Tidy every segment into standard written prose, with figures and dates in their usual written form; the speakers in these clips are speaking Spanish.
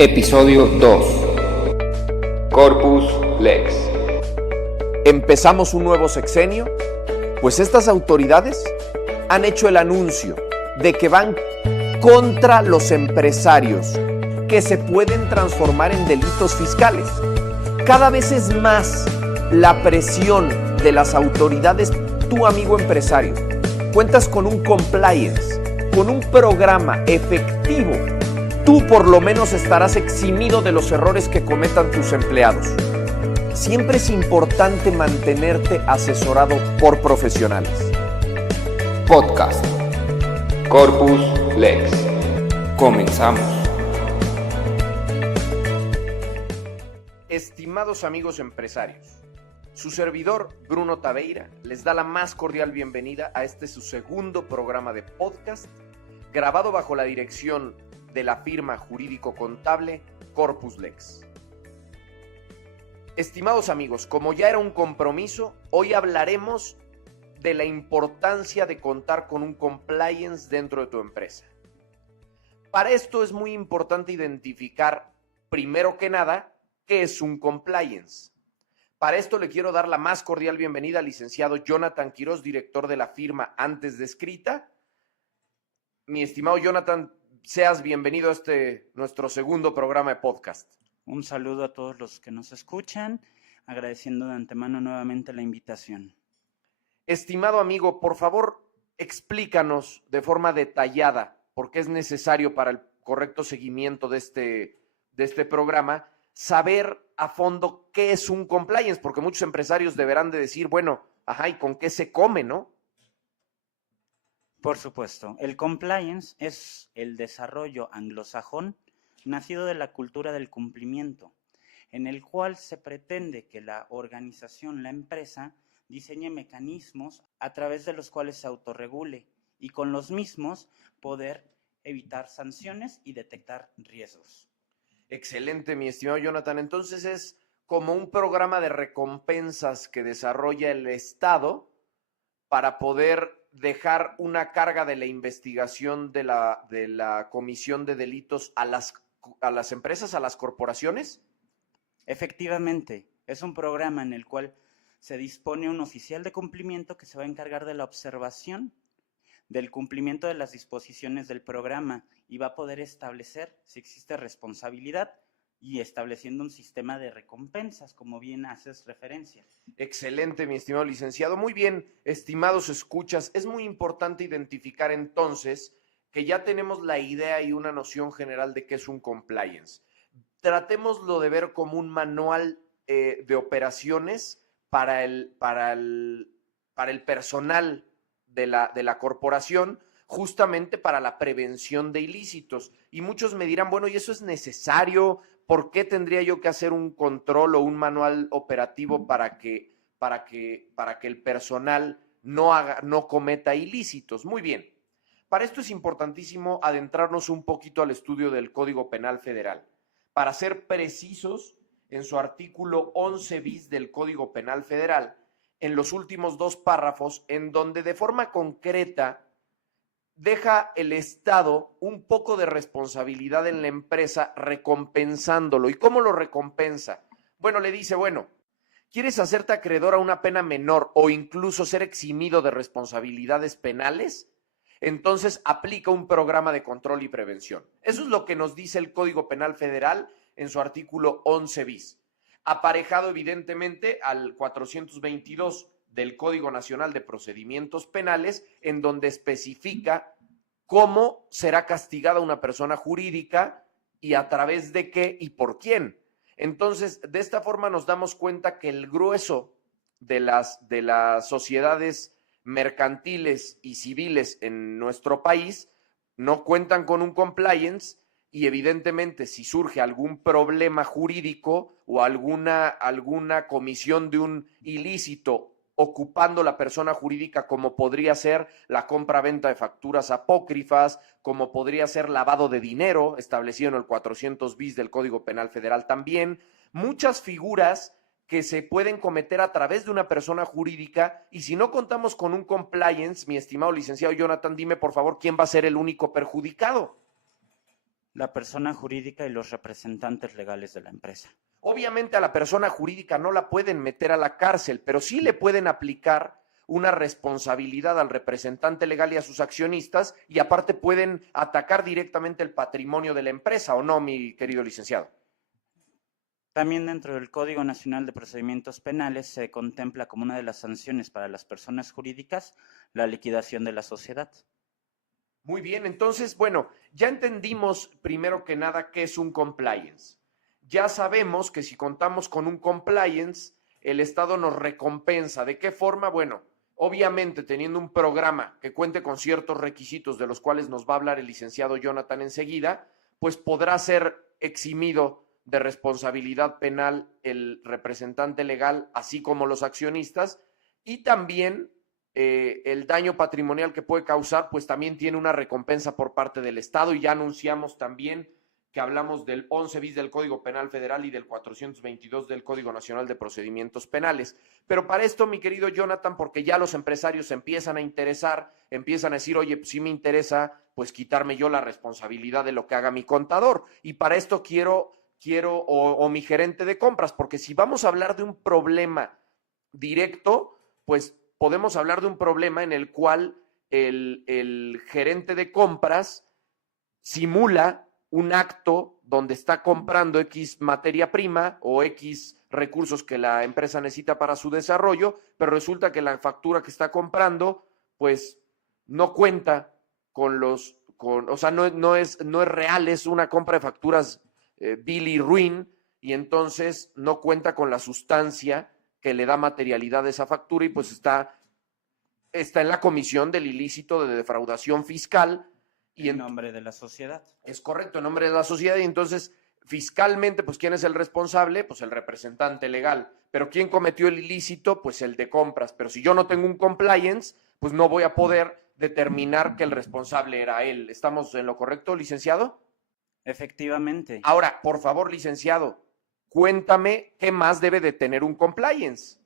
Episodio 2. Corpus Lex. ¿Empezamos un nuevo sexenio? Pues estas autoridades han hecho el anuncio de que van contra los empresarios que se pueden transformar en delitos fiscales. Cada vez es más la presión de las autoridades. Tu amigo empresario, cuentas con un compliance, con un programa efectivo. Tú por lo menos estarás eximido de los errores que cometan tus empleados. Siempre es importante mantenerte asesorado por profesionales. Podcast. Corpus Lex. Comenzamos. Estimados amigos empresarios, su servidor Bruno Taveira les da la más cordial bienvenida a este su segundo programa de podcast, grabado bajo la dirección de la firma jurídico-contable Corpus Lex. Estimados amigos, como ya era un compromiso, hoy hablaremos de la importancia de contar con un compliance dentro de tu empresa. Para esto es muy importante identificar, primero que nada, qué es un compliance. Para esto le quiero dar la más cordial bienvenida al licenciado Jonathan Quiroz, director de la firma antes descrita. Mi estimado Jonathan, seas bienvenido a nuestro segundo programa de podcast. Un saludo a todos los que nos escuchan, agradeciendo de antemano nuevamente la invitación. Estimado amigo, por favor, explícanos de forma detallada por qué es necesario para el correcto seguimiento de este programa saber a fondo qué es un compliance, porque muchos empresarios deberán de decir, bueno, ¿y con qué se come, no? Por supuesto, el compliance es el desarrollo anglosajón nacido de la cultura del cumplimiento, en el cual se pretende que la organización, la empresa, diseñe mecanismos a través de los cuales se autorregule y con los mismos poder evitar sanciones y detectar riesgos. Excelente, mi estimado Jonathan. Entonces es como un programa de recompensas que desarrolla el Estado para poder dejar una carga de la investigación de la comisión de delitos a las empresas, a las corporaciones. Efectivamente, es un programa en el cual se dispone un oficial de cumplimiento que se va a encargar de la observación del cumplimiento de las disposiciones del programa y va a poder establecer si existe responsabilidad y estableciendo un sistema de recompensas, como bien haces referencia. Excelente, mi estimado licenciado. Muy bien, estimados escuchas, es muy importante identificar entonces que ya tenemos la idea y una noción general de qué es un compliance. Tratémoslo de ver como un manual de operaciones para el personal de la corporación, justamente para la prevención de ilícitos. Y muchos me dirán, bueno, ¿y eso es necesario? ¿Por qué tendría yo que hacer un control o un manual operativo para que el personal no cometa ilícitos? Muy bien. Para esto es importantísimo adentrarnos un poquito al estudio del Código Penal Federal. Para ser precisos, en su artículo 11 bis del Código Penal Federal, en los últimos dos párrafos, en donde de forma concreta deja el Estado un poco de responsabilidad en la empresa recompensándolo. ¿Y cómo lo recompensa? Bueno, le dice, bueno, ¿quieres hacerte acreedor a una pena menor o incluso ser eximido de responsabilidades penales? Entonces aplica un programa de control y prevención. Eso es lo que nos dice el Código Penal Federal en su artículo 11 bis. Aparejado evidentemente al 422 del Código Nacional de Procedimientos Penales, en donde especifica cómo será castigada una persona jurídica y a través de qué y por quién. Entonces, de esta forma nos damos cuenta que el grueso de las sociedades mercantiles y civiles en nuestro país no cuentan con un compliance. Y evidentemente si surge algún problema jurídico o alguna comisión de un ilícito ocupando la persona jurídica, como podría ser la compra-venta de facturas apócrifas, como podría ser lavado de dinero, establecido en el 400 bis del Código Penal Federal también, muchas figuras que se pueden cometer a través de una persona jurídica, y si no contamos con un compliance, mi estimado licenciado Jonathan, dime por favor, ¿quién va a ser el único perjudicado? La persona jurídica y los representantes legales de la empresa. Obviamente a la persona jurídica no la pueden meter a la cárcel, pero sí le pueden aplicar una responsabilidad al representante legal y a sus accionistas, y aparte pueden atacar directamente el patrimonio de la empresa, ¿o no, mi querido licenciado? También dentro del Código Nacional de Procedimientos Penales se contempla como una de las sanciones para las personas jurídicas la liquidación de la sociedad. Muy bien, entonces, bueno, ya entendimos primero que nada qué es un compliance. Ya sabemos que si contamos con un compliance, el Estado nos recompensa. ¿De qué forma? Bueno, obviamente teniendo un programa que cuente con ciertos requisitos de los cuales nos va a hablar el licenciado Jonathan enseguida, pues podrá ser eximido de responsabilidad penal el representante legal, así como los accionistas, y también el daño patrimonial que puede causar, pues también tiene una recompensa por parte del Estado, y ya anunciamos también que hablamos del 11 bis del Código Penal Federal y del 422 del Código Nacional de Procedimientos Penales. Pero para esto, mi querido Jonathan, porque ya los empresarios se empiezan a interesar, empiezan a decir, oye, pues sí me interesa, pues quitarme yo la responsabilidad de lo que haga mi contador. Y para esto quiero o mi gerente de compras, porque si vamos a hablar de un problema directo, pues podemos hablar de un problema en el cual el gerente de compras simula un acto donde está comprando X materia prima o X recursos que la empresa necesita para su desarrollo, pero resulta que la factura que está comprando, pues no cuenta o sea, no es real, es una compra de facturas Billy Ruin, y entonces no cuenta con la sustancia que le da materialidad a esa factura, y pues está en la comisión del ilícito de defraudación fiscal. Y en nombre de la sociedad. Es correcto, en nombre de la sociedad, y entonces fiscalmente, pues ¿quién es el responsable? Pues el representante legal. Pero ¿quién cometió el ilícito? Pues el de compras. Pero si yo no tengo un compliance, pues no voy a poder determinar que el responsable era él. ¿Estamos en lo correcto, licenciado? Efectivamente. Ahora, por favor, licenciado, cuéntame qué más debe de tener un compliance.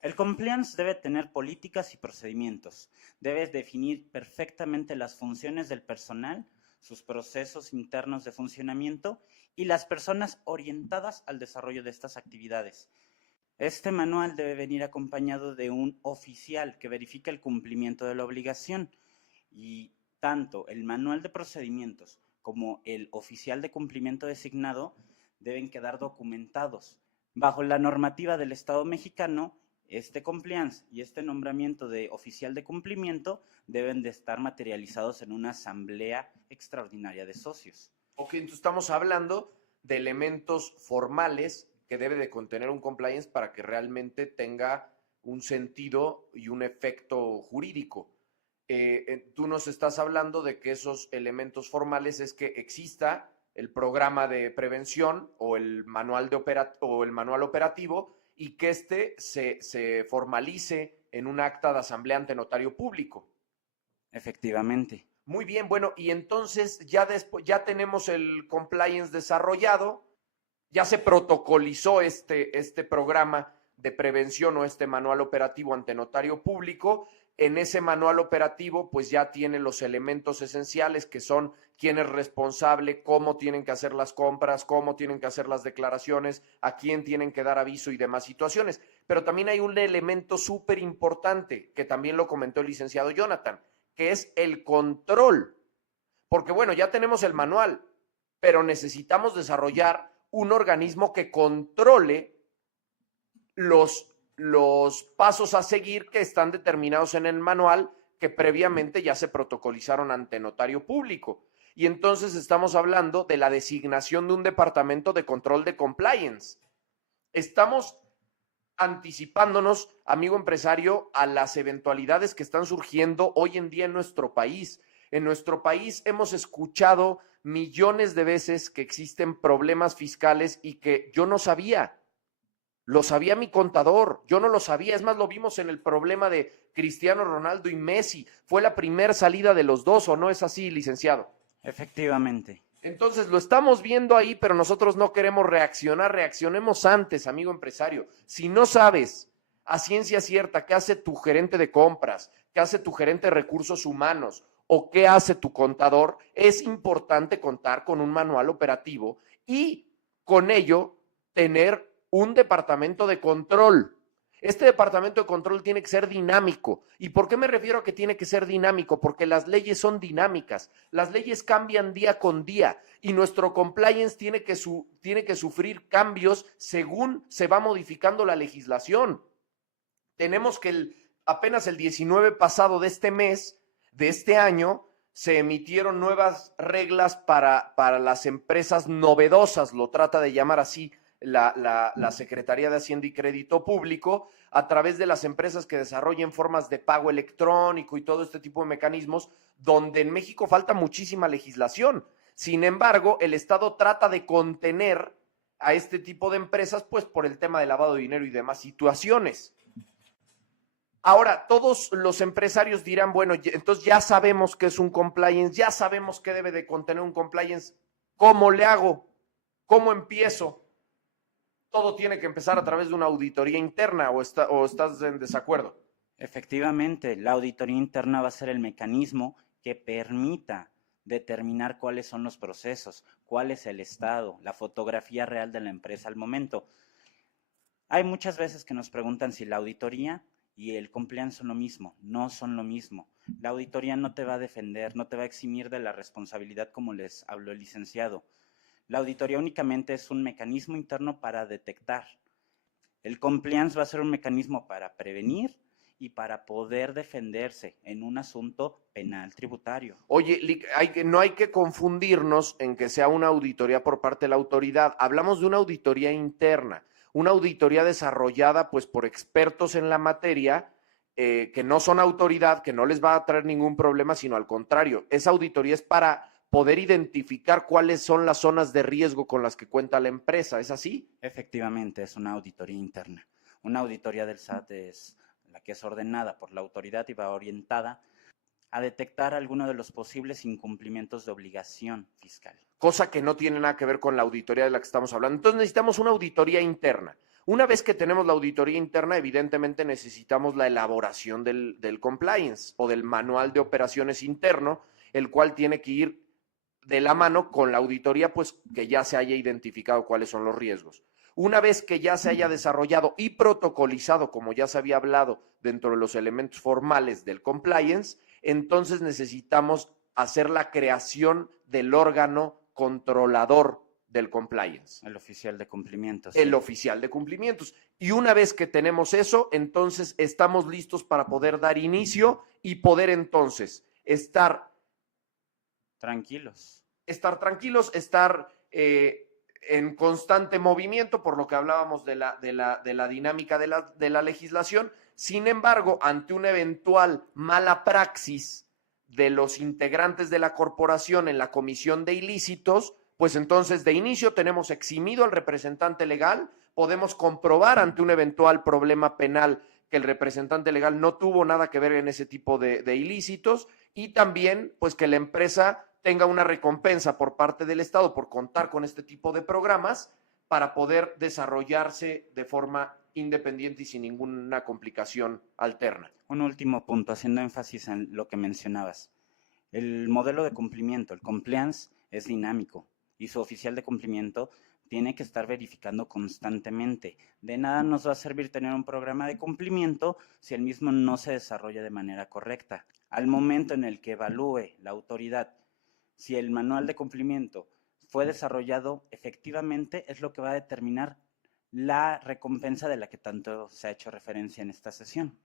El compliance debe tener políticas y procedimientos. Debe definir perfectamente las funciones del personal, sus procesos internos de funcionamiento y las personas orientadas al desarrollo de estas actividades. Este manual debe venir acompañado de un oficial que verifique el cumplimiento de la obligación, y tanto el manual de procedimientos como el oficial de cumplimiento designado deben quedar documentados. Bajo la normativa del Estado mexicano, este compliance y este nombramiento de oficial de cumplimiento deben de estar materializados en una asamblea extraordinaria de socios. Ok, entonces estamos hablando de elementos formales que debe de contener un compliance para que realmente tenga un sentido y un efecto jurídico. Tú nos estás hablando de que esos elementos formales es que exista el programa de prevención o el manual operativo, y que éste se formalice en un acta de asamblea ante notario público. Efectivamente. Muy bien, bueno, y entonces ya tenemos el compliance desarrollado, ya se protocolizó este programa de prevención o este manual operativo ante notario público. En ese manual operativo, pues ya tiene los elementos esenciales, que son quién es responsable, cómo tienen que hacer las compras, cómo tienen que hacer las declaraciones, a quién tienen que dar aviso y demás situaciones. Pero también hay un elemento súper importante, que también lo comentó el licenciado Jonathan, que es el control. Porque bueno, ya tenemos el manual, pero necesitamos desarrollar un organismo que controle los pasos a seguir que están determinados en el manual, que previamente ya se protocolizaron ante notario público. Y entonces estamos hablando de la designación de un departamento de control de compliance. Estamos anticipándonos, amigo empresario, a las eventualidades que están surgiendo hoy en día en nuestro país. En nuestro país hemos escuchado millones de veces que existen problemas fiscales y que yo no sabía. Lo sabía mi contador, yo no lo sabía. Es más, lo vimos en el problema de Cristiano Ronaldo y Messi. Fue la primera salida de los dos, ¿o no es así, licenciado? Efectivamente. Entonces lo estamos viendo ahí, pero nosotros no queremos reaccionar. Reaccionemos antes, amigo empresario. Si no sabes a ciencia cierta qué hace tu gerente de compras, qué hace tu gerente de recursos humanos o qué hace tu contador, es importante contar con un manual operativo y con ello tener un departamento de control. Este departamento de control tiene que ser dinámico. ¿Y por qué me refiero a que tiene que ser dinámico? Porque las leyes son dinámicas. Las leyes cambian día con día y nuestro compliance tiene que sufrir cambios según se va modificando la legislación. Tenemos que apenas el 19 pasado de este mes, de este año, se emitieron nuevas reglas para las empresas novedosas, lo trata de llamar así la Secretaría de Hacienda y Crédito Público, a través de las empresas que desarrollen formas de pago electrónico y todo este tipo de mecanismos, donde en México falta muchísima legislación. Sin embargo, el Estado trata de contener a este tipo de empresas, pues por el tema de lavado de dinero y demás situaciones. Ahora, todos los empresarios dirán, bueno, entonces ya sabemos qué es un compliance, ya sabemos qué debe de contener un compliance. ¿Cómo le hago? ¿Cómo empiezo? Todo tiene que empezar a través de una auditoría interna, o estás en desacuerdo. Efectivamente, la auditoría interna va a ser el mecanismo que permita determinar cuáles son los procesos, cuál es el estado, la fotografía real de la empresa al momento. Hay muchas veces que nos preguntan si la auditoría y el compliance son lo mismo. No son lo mismo. La auditoría no te va a defender, no te va a eximir de la responsabilidad como les habló el licenciado. La auditoría únicamente es un mecanismo interno para detectar. El compliance va a ser un mecanismo para prevenir y para poder defenderse en un asunto penal tributario. Oye, no hay que confundirnos en que sea una auditoría por parte de la autoridad. Hablamos de una auditoría interna, una auditoría desarrollada pues por expertos en la materia, que no son autoridad, que no les va a traer ningún problema, sino al contrario. Esa auditoría es para poder identificar cuáles son las zonas de riesgo con las que cuenta la empresa. ¿Es así? Efectivamente, es una auditoría interna. Una auditoría del SAT es la que es ordenada por la autoridad y va orientada a detectar alguno de los posibles incumplimientos de obligación fiscal. Cosa que no tiene nada que ver con la auditoría de la que estamos hablando. Entonces necesitamos una auditoría interna. Una vez que tenemos la auditoría interna, evidentemente necesitamos la elaboración del compliance o del manual de operaciones interno, el cual tiene que ir de la mano con la auditoría, pues que ya se haya identificado cuáles son los riesgos. Una vez que ya se haya desarrollado y protocolizado, como ya se había hablado, dentro de los elementos formales del compliance, entonces necesitamos hacer la creación del órgano controlador del compliance. El oficial de cumplimientos. El oficial de cumplimientos. Y una vez que tenemos eso, entonces estamos listos para poder dar inicio y poder entonces estar tranquilos, estar en constante movimiento, por lo que hablábamos de la dinámica de la legislación. Sin embargo, ante una eventual mala praxis de los integrantes de la corporación en la comisión de ilícitos, pues entonces de inicio tenemos eximido al representante legal, podemos comprobar ante un eventual problema penal que el representante legal no tuvo nada que ver en ese tipo de ilícitos, y también pues que la empresa tenga una recompensa por parte del Estado por contar con este tipo de programas para poder desarrollarse de forma independiente y sin ninguna complicación alterna. Un último punto, haciendo énfasis en lo que mencionabas. El modelo de cumplimiento, el compliance, es dinámico y su oficial de cumplimiento tiene que estar verificando constantemente. De nada nos va a servir tener un programa de cumplimiento si el mismo no se desarrolla de manera correcta. Al momento en el que evalúe la autoridad si el manual de cumplimiento fue desarrollado efectivamente, es lo que va a determinar la recompensa de la que tanto se ha hecho referencia en esta sesión.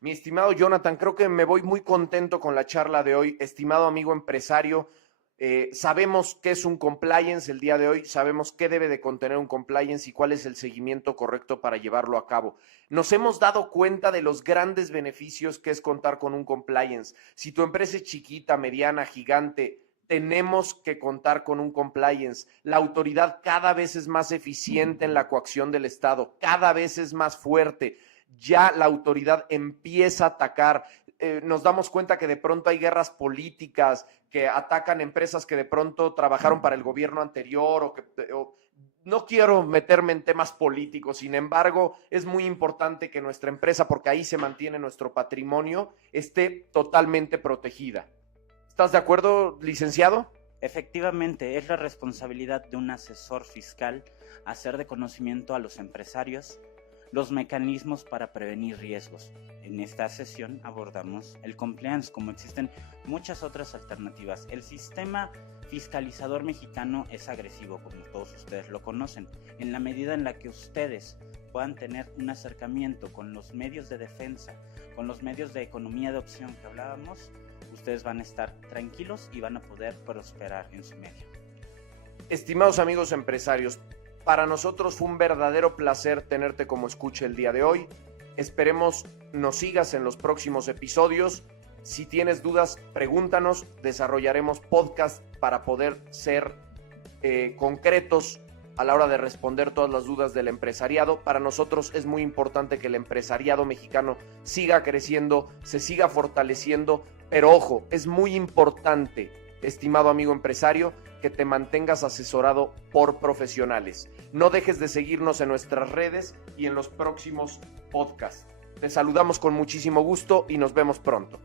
Mi estimado Jonathan, creo que me voy muy contento con la charla de hoy. Estimado amigo empresario, sabemos qué es un compliance el día de hoy, sabemos qué debe de contener un compliance y cuál es el seguimiento correcto para llevarlo a cabo. Nos hemos dado cuenta de los grandes beneficios que es contar con un compliance. Si tu empresa es chiquita, mediana, gigante, tenemos que contar con un compliance. La autoridad cada vez es más eficiente en la coacción del Estado, cada vez es más fuerte. Ya la autoridad empieza a atacar. Nos damos cuenta que de pronto hay guerras políticas que atacan empresas que de pronto trabajaron para el gobierno anterior no quiero meterme en temas políticos, sin embargo, es muy importante que nuestra empresa, porque ahí se mantiene nuestro patrimonio, esté totalmente protegida. ¿Estás de acuerdo, licenciado? Efectivamente, es la responsabilidad de un asesor fiscal hacer de conocimiento a los empresarios los mecanismos para prevenir riesgos. En esta sesión abordamos el compliance, como existen muchas otras alternativas. El sistema fiscalizador mexicano es agresivo, como todos ustedes lo conocen. En la medida en la que ustedes puedan tener un acercamiento con los medios de defensa, con los medios de economía de opción que hablábamos, ustedes van a estar tranquilos y van a poder prosperar en su medio. Estimados amigos empresarios, para nosotros fue un verdadero placer tenerte como escucha el día de hoy. Esperemos nos sigas en los próximos episodios. Si tienes dudas, pregúntanos. Desarrollaremos podcast para poder ser concretos a la hora de responder todas las dudas del empresariado. Para nosotros es muy importante que el empresariado mexicano siga creciendo, se siga fortaleciendo, pero ojo, es muy importante, estimado amigo empresario, que te mantengas asesorado por profesionales. No dejes de seguirnos en nuestras redes y en los próximos podcasts. Te saludamos con muchísimo gusto y nos vemos pronto.